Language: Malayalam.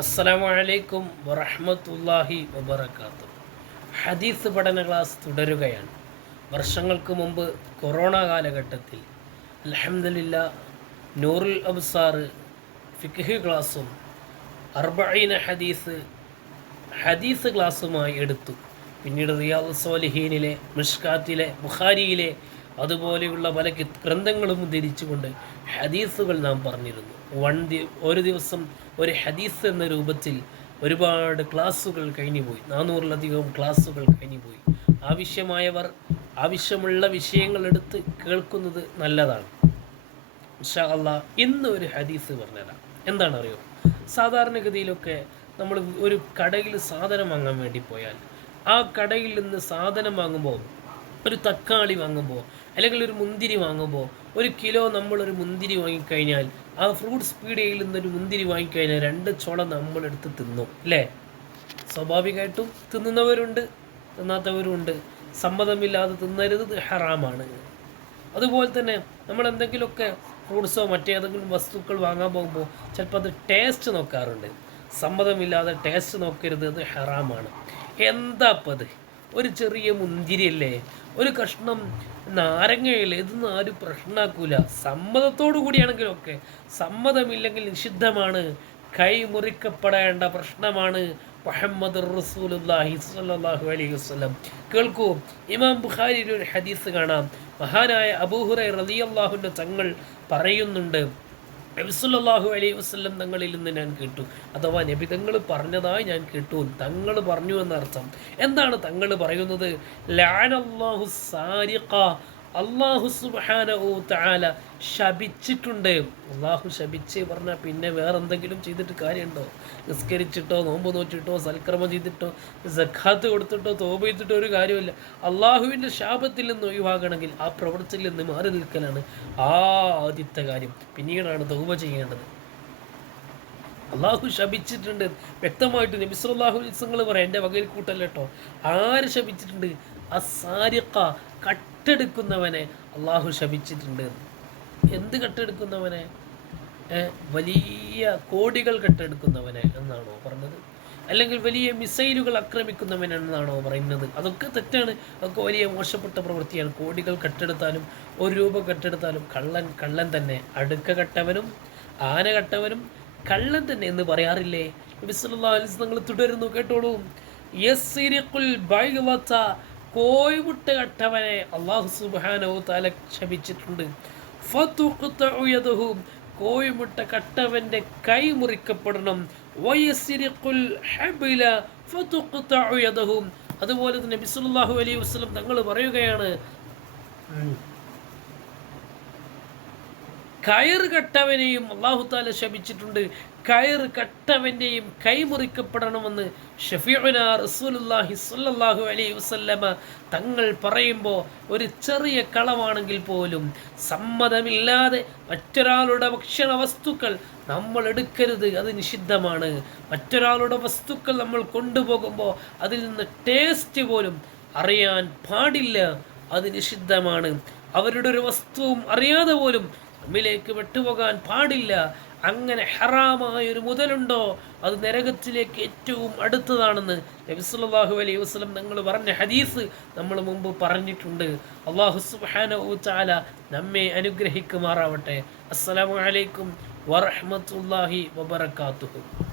അസ്സലാമു അലൈക്കും വബർക്കാത്തു ഹദീസ് പഠന ക്ലാസ് തുടരുകയാണ്. വർഷങ്ങൾക്ക് മുമ്പ് കൊറോണ കാലഘട്ടത്തിൽ അലഹമില്ല നൂറുൽ അബ്സാർ ഫിഖ് ക്ലാസ്സും അർബഈന ഹദീസ് ഹദീസ് ക്ലാസ്സുമായി എടുത്തു. പിന്നീട് റിയാദ് സോലിഹീനിലെ മിഷ്കാത്തിലെ ബുഖാരിയിലെ അതുപോലെയുള്ള പല ഗ്രന്ഥങ്ങളും ഉദ്ധരിച്ചുകൊണ്ട് ഹദീസുകൾ നാം പറഞ്ഞിരുന്നു. വൺ ദി ഒരു ദിവസം ഒരു ഹദീസ് എന്ന രൂപത്തിൽ ഒരുപാട് ക്ലാസ്സുകൾ കഴിഞ്ഞുപോയി. നാനൂറിലധികം ക്ലാസ്സുകൾ കഴിഞ്ഞുപോയി. ആവശ്യമായവർ ആവശ്യമുള്ള വിഷയങ്ങൾ എടുത്ത് കേൾക്കുന്നത് നല്ലതാണ്. ഇൻഷാ അല്ല ഇന്ന് ഒരു ഹദീസ് പറഞ്ഞുതരാം എന്താണ് അറിയോ സാധാരണഗതിയിലൊക്കെ നമ്മൾ ഒരു കടയിൽ സാധനം വാങ്ങാൻ വേണ്ടി പോയാൽ ആ കടയിൽ നിന്ന് സാധനം വാങ്ങുമ്പോൾ ഒരു തക്കാളി വാങ്ങുമ്പോൾ അല്ലെങ്കിൽ ഒരു മുന്തിരി വാങ്ങുമ്പോൾ ഒരു കിലോ നമ്മളൊരു മുന്തിരി വാങ്ങിക്കഴിഞ്ഞാൽ ആ ഫ്രൂട്ട്സ് പീടികയിൽ നിന്നൊരു മുന്തിരി വാങ്ങിക്കഴിഞ്ഞാൽ രണ്ട് ചോള നമ്മളെടുത്ത് തിന്നും അല്ലേ? സ്വാഭാവികമായിട്ടും തിന്നുന്നവരുണ്ട് തിന്നാത്തവരുണ്ട് സമ്മതമില്ലാതെ തിന്നരുത് ഹറാമാണ്. അതുപോലെ തന്നെ നമ്മൾ എന്തെങ്കിലുമൊക്കെ ഫ്രൂട്ട്സോ മറ്റേതെങ്കിലും വസ്തുക്കൾ വാങ്ങാൻ പോകുമ്പോൾ ചിലപ്പോൾ അത് ടേസ്റ്റ് നോക്കാറുണ്ട്. സമ്മതമില്ലാതെ ടേസ്റ്റ് നോക്കരുത് അത് ഹറാമാണ്. എന്താ അപ്പം അത് ഒരു ചെറിയ മുന്തിരിയല്ലേ? ഒരു കഷ്ണം നാരങ്ങയല്ലേ ഇതൊന്നും ആരും പ്രശ്നമാക്കൂല സമ്മതത്തോടു കൂടിയാണെങ്കിലൊക്കെ സമ്മതമില്ലെങ്കിൽ നിഷിദ്ധമാണ്. കൈ മുറിക്കപ്പെടേണ്ട പ്രശ്നമാണ് മുഹമ്മദ് അലൈഹി വസല്ലം. കേൾക്കൂ ഇമാം ബുഖാരിയിൽ ഒരു ഹദീസ് കാണാം. മഹാനായ അബൂഹുറൈ റളിയല്ലാഹുവിന്റെ തങ്ങൾ പറയുന്നുണ്ട് നബിസുല്ലാഹു അലൈഹി വസ്ലം തങ്ങളിൽ നിന്ന് ഞാൻ കേട്ടു. അഥവാ നബി തങ്ങൾ പറഞ്ഞതായി ഞാൻ കേട്ടു. തങ്ങൾ പറഞ്ഞു എന്നർത്ഥം. എന്താണ് തങ്ങൾ പറയുന്നത്? ലാനല്ലാഹു സാരിഖ അള്ളാഹു സുബ്ഹാനഹു തആല ശപിച്ചിട്ടുണ്ട്. അള്ളാഹു ശപിച്ച് പറഞ്ഞാൽ പിന്നെ വേറെ എന്തെങ്കിലും ചെയ്തിട്ട് കാര്യമുണ്ടോ നിസ്കരിച്ചിട്ടോ നോമ്പ് നോച്ചിട്ടോ സൽക്രമം ചെയ്തിട്ടോ സഖാത്ത് കൊടുത്തിട്ടോ തോപ ചെയ്തിട്ടോ ഒരു കാര്യമില്ല അള്ളാഹുവിന്റെ ശാപത്തിൽ നിന്ന് ഒഴിവാകണമെങ്കിൽ ആ പ്രവൃത്തിയിൽ നിന്ന് മാറി നിൽക്കലാണ് ആദ്യത്തെ കാര്യം. പിന്നീടാണ് തോപ ചെയ്യേണ്ടത്. അള്ളാഹു ശപിച്ചിട്ടുണ്ട്. വ്യക്തമായിട്ട് നബിസ്വല്ലാഹു നിങ്ങൾ പറയാം എന്റെ വകയിൽ കൂട്ടല്ല കേട്ടോ ആര് ശപിച്ചിട്ടുണ്ട്? അസാരിക്ക കട്ടെടുക്കുന്നവനെ അള്ളാഹു ശപിച്ചിട്ടുണ്ട്. എന്ത് കട്ടെടുക്കുന്നവനെ? വലിയ കോടികൾ കെട്ടെടുക്കുന്നവനെ എന്നാണോ പറഞ്ഞത്? അല്ലെങ്കിൽ വലിയ മിസൈലുകൾ ആക്രമിക്കുന്നവൻ എന്നാണോ പറയുന്നത്? അതൊക്കെ തെറ്റാണ്. അതൊക്കെ വലിയ മോശപ്പെട്ട പ്രവൃത്തിയാണ്. കോടികൾ കെട്ടെടുത്താലും ഒരു രൂപ കെട്ടെടുത്താലും കള്ളൻ കള്ളൻ തന്നെ. അടുക്ക കട്ടവനും ആന കട്ടവനും കള്ളൻ തന്നെ എന്ന് പറയാറില്ലേ? നിങ്ങൾ തുടരുന്നു കേട്ടോളൂ. കോഴിമുട്ട കട്ടവനെ അള്ളാഹു സുബാനവും തല ക്ഷമിച്ചിട്ടുണ്ട്. ഫതുഖ്തഉ യദഹു. കോഴിമുട്ട കട്ടവന്റെ കൈ മുറിക്കപ്പെടണം. വയസ്സിരിക്കുൽ ഹബില ഫതുഖ്തഉ യദഹു. അതുപോലെ തന്നെ നബി സല്ലല്ലാഹു അലൈഹി വസല്ലം തങ്ങൾ പറയുകയാണ് കയറ് കട്ടവനെയും അള്ളാഹു താല ശപിച്ചിട്ടുണ്ട് കയറ് കട്ടവന്റെയും കൈമുറിക്കപ്പെടണമെന്ന് ഷഫീഉന റസൂലുള്ളാഹി സ്വല്ലല്ലാഹു അലൈഹി വസല്ലമ തങ്ങൾ പറയുമ്പോൾ ഒരു ചെറിയ കളവാണെങ്കിൽ പോലും സമ്മതമില്ലാതെ മറ്റൊരാളുടെ ഭക്ഷണ വസ്തുക്കൾ നമ്മൾ എടുക്കരുത് അത് നിഷിദ്ധമാണ്. മറ്റൊരാളുടെ വസ്തുക്കൾ നമ്മൾ കൊണ്ടുപോകുമ്പോൾ അതിൽ നിന്ന് ടേസ്റ്റ് പോലും അറിയാൻ പാടില്ല അത് നിഷിദ്ധമാണ്. അവരുടെ ഒരു വസ്തുവും അറിയാതെ പോലും നമ്മിലേക്ക് വിട്ടുപോകാൻ പാടില്ല. അങ്ങനെ ഹറാമായ ഒരു മുതലുണ്ടോ? അത് നരകത്തിലേക്ക് ഏറ്റവും അടുത്തതാണെന്ന് നബിസ്വല്ലാഹു അലൈഹി വസ്ലം നിങ്ങൾ പറഞ്ഞ ഹദീസ് നമ്മൾ മുമ്പ് പറഞ്ഞിട്ടുണ്ട്. അള്ളാഹു തആല നമ്മെ അനുഗ്രഹിക്കുമാറാവട്ടെ. അസ്സലാമു അലൈക്കും വറഹ്മത്തുള്ളാഹി വബറകാതുഹു.